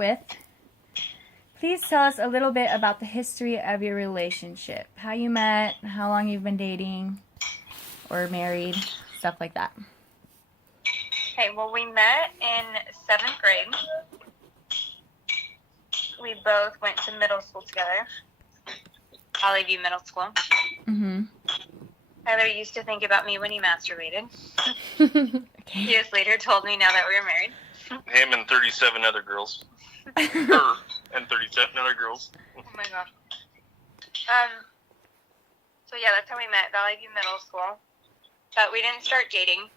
with, please tell us a little bit about the history of your relationship. How you met, how long you've been dating or married, stuff like that. Okay, well, we met in 7th grade. We both went to middle school together. Valley View Middle School. Mm-hmm. Tyler used to think about me when he masturbated. Okay. He just later told me now that we were married. Him and 37 other girls. Her and 37 other girls. Oh my gosh. So yeah, that's how we met, Valley View Middle School. But we didn't start dating.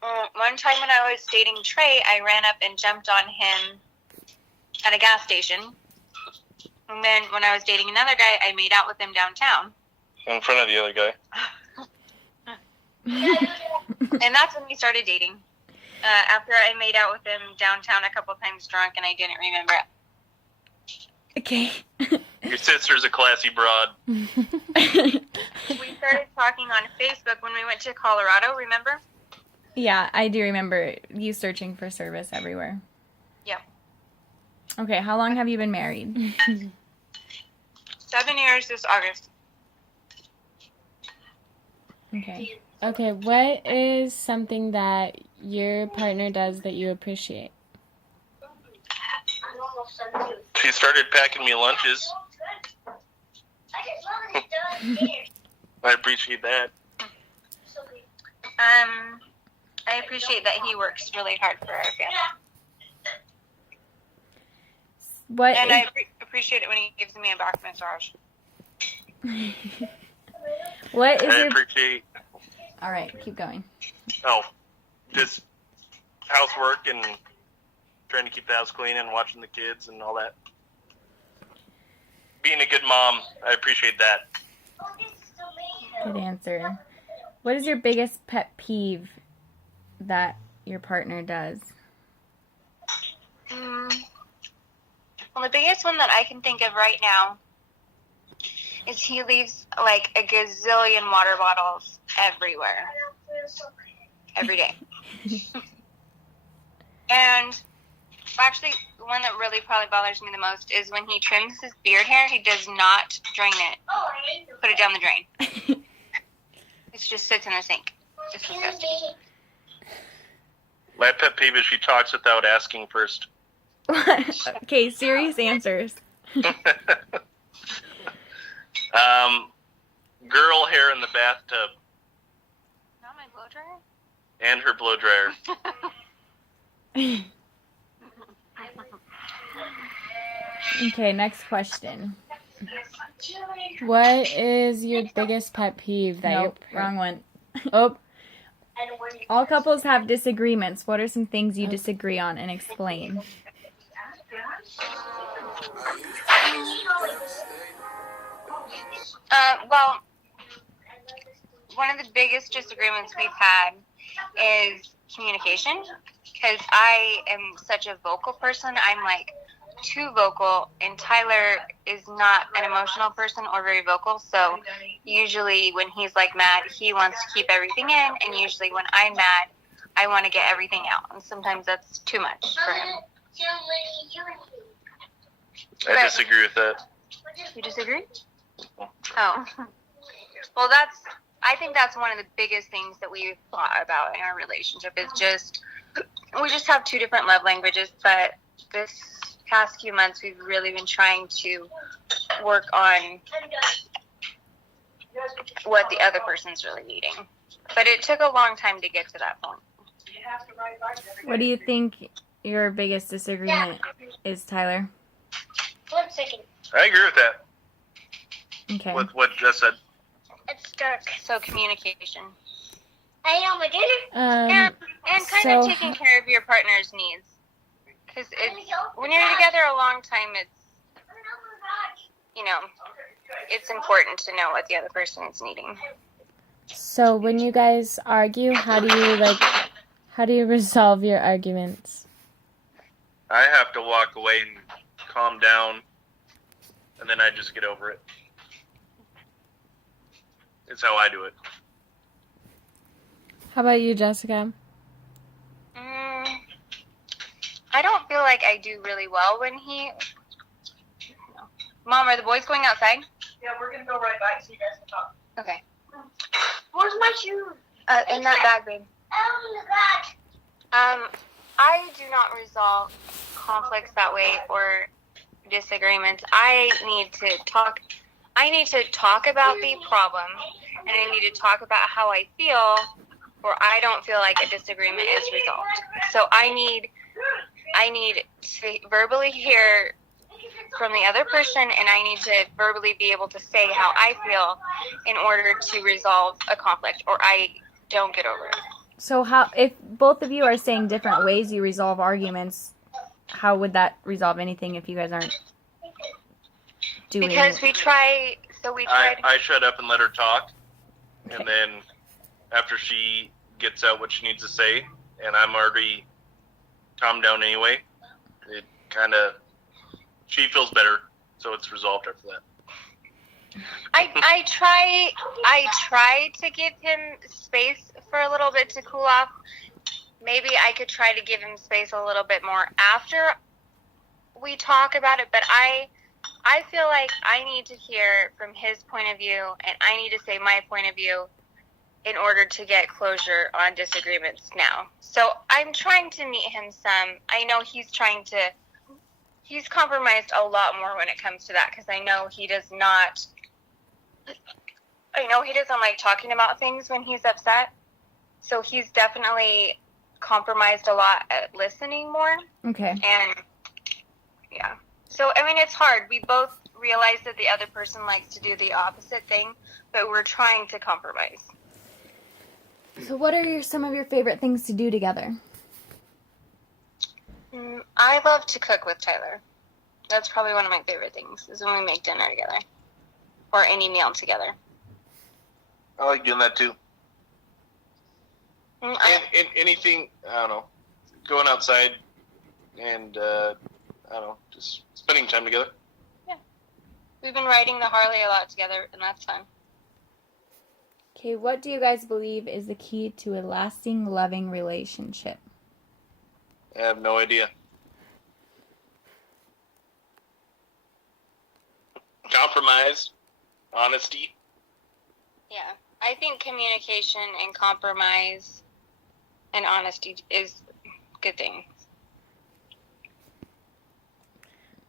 One time when I was dating Trey, I ran up and jumped on him at a gas station. And then when I was dating another guy, I made out with him downtown. In front of the other guy. And that's when we started dating. After I made out with him downtown a couple times drunk and I didn't remember it. Okay. Your sister's a classy broad. We started talking on Facebook when we went to Colorado, remember? Yeah, I do remember you searching for service everywhere. Yeah. Okay, how long have you been married? 7 years this August. Okay. Okay, what is something that your partner does that you appreciate? She started packing me lunches. I appreciate that. I appreciate that he works really hard for our family. What And I appreciate it when he gives me a back massage. What is I your... appreciate, All right, keep going. just housework and trying to keep the house clean and watching the kids and all that. Being a good mom, I appreciate that. Good answer. What is your biggest pet peeve that your partner does? Well, the biggest one that I can think of right now is he leaves like a gazillion water bottles everywhere. Every day. And actually, the one that really probably bothers me the most is when he trims his beard hair, he does not drain it. Put it down the drain. It just sits in the sink. It's disgusting. My pet peeve is she talks without asking first. Okay, serious answers. Girl hair in the bathtub Not my blow dryer? and her blow dryer. Okay, next question. What is your biggest pet peeve that Nope, wrong one. Oh, All couples have disagreements. What are some things you disagree on and explain? Well, one of the biggest disagreements we've had is communication, because I am such a vocal person. I'm like too vocal, and Tyler is not an emotional person or very vocal, so usually when he's like mad, he wants to keep everything in, and usually when I'm mad, I want to get everything out, and sometimes that's too much for him. I disagree with that. You disagree? Oh. Well, I think that's one of the biggest things that we've thought about in our relationship is we just have two different love languages, but this past few months we've really been trying to work on what the other person's really needing. But it took a long time to get to that point. What do you think your biggest disagreement is, Tyler? 1 second. I agree with that. Okay. With what Jess said. It's dark. So communication. I know my dinner. um, And kind So- of taking care of your partner's needs. Because when you're together a long time, it's important to know what the other person is needing. so when you guys argue, how do you resolve your arguments? I have to walk away and calm down, and then I just get over it. It's how I do it. How about you, Jessica? I don't feel like I do really well when he. No. Mom, are the boys going outside? Yeah, we're gonna go right back so you guys can talk. Okay. Where's my shoe? In that bag, babe. Oh, in the bag. I do not resolve conflicts that way or disagreements. I need to talk about the problem, and I need to talk about how I feel, or I don't feel like a disagreement is resolved. So I need to verbally hear from the other person, and I need to verbally be able to say how I feel in order to resolve a conflict, or I don't get over it. So how, if both of you are saying different ways you resolve arguments, how would that resolve anything if you guys aren't doing Because we try. I shut up and let her talk, Okay. and then after she gets out what she needs to say, and I'm already calmed down anyway, it kind of, she feels better, so it's resolved after that. I try to give him space for a little bit to cool off. Maybe I could try to give him space a little bit more after we talk about it, but I feel like I need to hear from his point of view, and I need to say my point of view in order to get closure on disagreements now. So I'm trying to meet him some. I know he's compromised a lot more when it comes to that, because I know he doesn't like talking about things when he's upset. So he's definitely compromised a lot at listening more. Okay. And yeah. So, I mean, it's hard. We both realize that the other person likes to do the opposite thing, but we're trying to compromise. So what are some of your favorite things to do together? I love to cook with Tyler. That's probably one of my favorite things, is when we make dinner together. Or any meal together. I like doing that too. Mm, And anything, I don't know, going outside and, I don't know, just spending time together. We've been riding the Harley a lot together, and that's fun. Okay, what do you guys believe is the key to a lasting, loving relationship? I have no idea. Compromise, honesty. Yeah. I think communication and compromise and honesty is good things.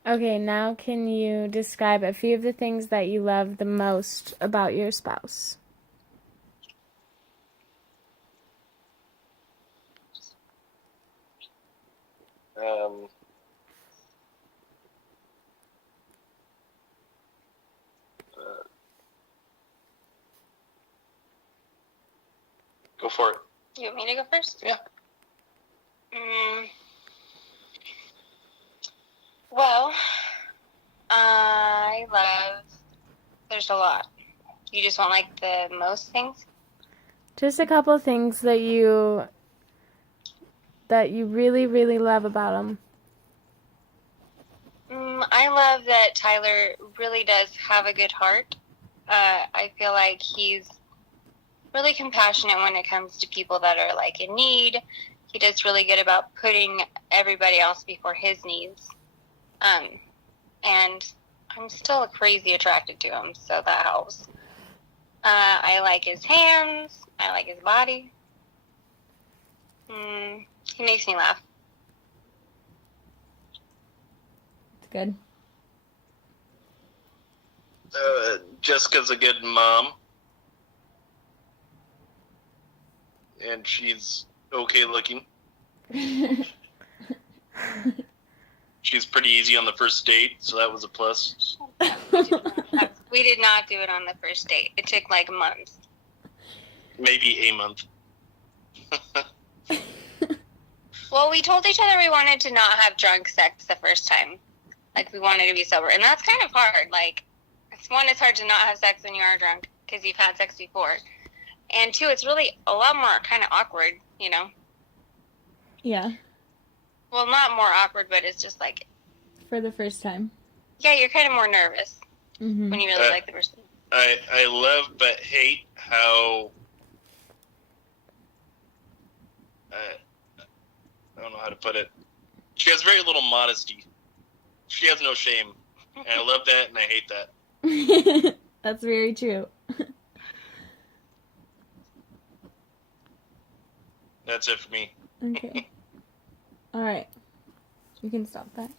Okay, now can you describe a few of the things that you love the most about your spouse? Go for it. You want me to go first? Yeah. Well, I love, there's a lot. You just want like the most things? Just a couple things that you really, really love about him. I love that Tyler really does have a good heart. I feel like he's really compassionate when it comes to people that are like in need. He does really good about putting everybody else before his needs. And I'm still crazy attracted to him, so that helps. I like his hands. I like his body. He makes me laugh. Good. Jessica's a good mom. And she's okay looking. She's pretty easy on the first date, so that was a plus. We did not do it on the first date. It took like months. Maybe a month. Well, we told each other we wanted to not have drunk sex the first time. Like, we wanted to be sober. And that's kind of hard. Like, it's hard to not have sex when you are drunk because you've had sex before. And two, it's really a lot more kind of awkward, you know? Yeah, Well, not more awkward, but it's just like, for the first time. yeah, you're kind of more nervous Mm-hmm. when you really like the person. I love but hate how I don't know how to put it. She has very little modesty. She has no shame. And I love that and I hate that. That's very true. That's it for me. Okay. All right. You can stop that.